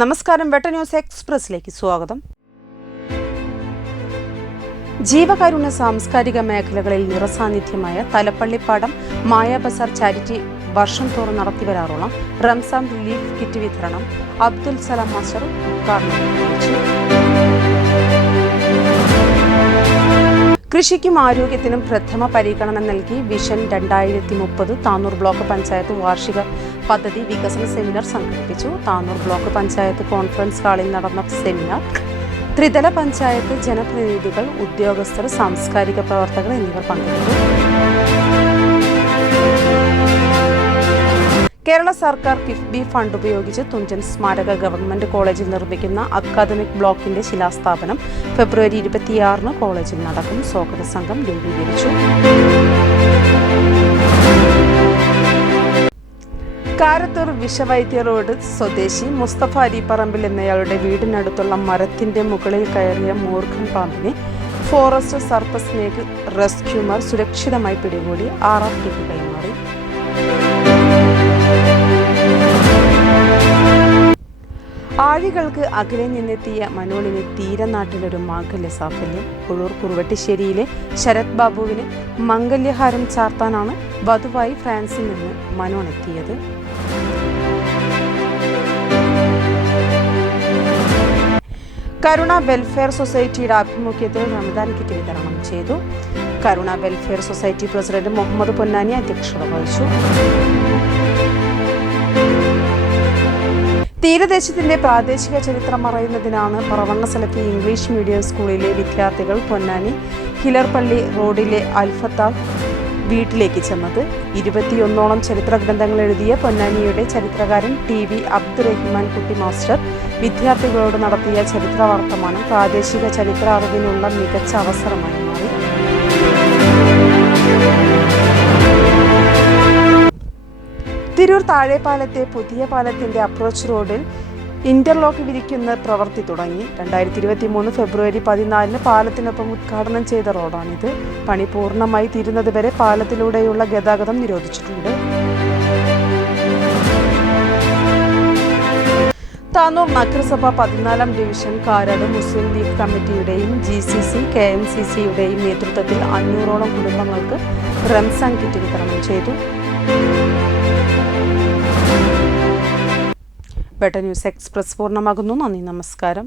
നമസ്കാരം, വെട്ട ന്യൂസ് എക്സ്പ്രസിലേക്ക് സ്വാഗതം. ജീവകാരുണ്യ സാംസ്കാരിക മേഖലകളിൽ നിറസാന്നിധ്യമായ തലപ്പള്ളിപ്പാടം മായ ബസാർ ചാരിറ്റി വർഷം തോറും നടത്തിവരാറുള്ള റംസാൻ റിലീഫ് കിറ്റ് വിതരണം അബ്ദുൽ സലാം മാസ്റ്റർ ഉദ്ഘാടനം നിർവഹിച്ചു. കൃഷിക്കും ആരോഗ്യത്തിനും പ്രഥമ പരിഗണന നൽകി വിഷൻ 2030 താനൂർ ബ്ലോക്ക് പഞ്ചായത്ത് വാർഷിക പദ്ധതി വികസന സെമിനാർ സംഘടിപ്പിച്ചു. താനൂർ ബ്ലോക്ക് പഞ്ചായത്ത് കോൺഫറൻസ് ഹാളിൽ നടന്ന സെമിനാർ ത്രിതല പഞ്ചായത്ത് ജനപ്രതിനിധികൾ, ഉദ്യോഗസ്ഥർ, സാംസ്കാരിക പ്രവർത്തകർ എന്നിവർ പങ്കെടുത്തു. കേരള സർക്കാർ കിഫ്ബി ഫണ്ട് ഉപയോഗിച്ച് തുഞ്ചൻ സ്മാരക ഗവൺമെന്റ് കോളേജിൽ നിർമ്മിക്കുന്ന അക്കാദമിക് ബ്ലോക്കിന്റെ ശിലാസ്ഥാപനം ഫെബ്രുവരി 26 കോളേജിൽ നടക്കും. സ്വാഗത സംഘം രൂപീകരിച്ചു. കാരത്തൂർ വിഷവൈദ്യ റോഡ് സ്വദേശി മുസ്തഫ അരിപ്പറമ്പിൽ എന്നയാളുടെ വീടിനടുത്തുള്ള മരത്തിന്റെ മുകളിൽ കയറിയ മൂർഖൻ പാമ്പിനെ ഫോറസ്റ്റ് സർപ്പസ് സ്നേക് റെസ്ക്യൂമർ സുരക്ഷിതമായി പിടികൂടി RRTക്ക് കൈമാറി. ആഴികൾക്ക് അകലെ നിന്നെത്തിയ മനോളിന് തീരനാട്ടിലൊരു മാംഗല്യ സാഫല്യം. പുഴൂർ കുറുവട്ടിശ്ശേരിയിലെ ശരത് ബാബുവിന് മംഗല്യഹാരം ചാർത്താനാണ് വധുവായി ഫ്രാൻസിൽ നിന്ന് മനോൺ എത്തിയത്. കരുണ വെൽഫെയർ സൊസൈറ്റിയുടെ ആഭിമുഖ്യത്തിൽ റമദാൻ കിറ്റ് വിതരണം ചെയ്തു. Karuna welfare society president Muhammad Ponnani അധ്യക്ഷത വഹിച്ചു. തീരദേശത്തിന്റെ പ്രാദേശിക ചരിത്രം അറിയുന്നതിനാണ് പറവണ്ണ സലഫി ഇംഗ്ലീഷ് മീഡിയം സ്കൂളിലെ വിദ്യാർത്ഥികൾ പൊന്നാനി ഹിലർപള്ളി റോഡിലെ അൽഫത്താഖ് വീട്ടിലേക്ക് ചെന്നത്. 21ഓളം ചരിത്ര ഗ്രന്ഥങ്ങൾ എഴുതിയ പൊന്നാനിയുടെ ചരിത്രകാരൻ TV അബ്ദുറഹിമാൻ കുട്ടി മാസ്റ്റർ വിദ്യാർത്ഥികളോട് നടത്തിയ ചരിത്ര വർത്തമാനം പ്രാദേശിക ചരിത്ര അറിവിനുള്ള മികച്ച അവസരമായി മാറി. തിരൂർ താഴെപ്പാലത്തെ പുതിയ പാലത്തിന്റെ അപ്രോച്ച് റോഡിൽ ഇന്റർലോക്ക് വിരിക്കുന്ന പ്രവൃത്തി തുടങ്ങി. 2023 ഫെബ്രുവരി 14 പാലത്തിനൊപ്പം ഉദ്ഘാടനം ചെയ്ത റോഡാണിത്. പണി പൂർണ്ണമായി തീരുന്നതുവരെ പാലത്തിലൂടെയുള്ള ഗതാഗതം നിരോധിച്ചിട്ടുണ്ട്. താനൂർ നഗരസഭ 14ാം ഡിവിഷൻ കാരാട് മുസ്ലിം ലീഗ് കമ്മിറ്റിയുടെയും GCC KMCCയുടെയും നേതൃത്വത്തിൽ 500ഓളം കുടുംബങ്ങൾക്ക് റംസാൻ കിറ്റ് വിതരണം ചെയ്തു. വെട്ട ന്യൂസ് എക്സ്പ്രസ് പൂർണ്ണമാകുന്നു. നന്ദി, നമസ്കാരം.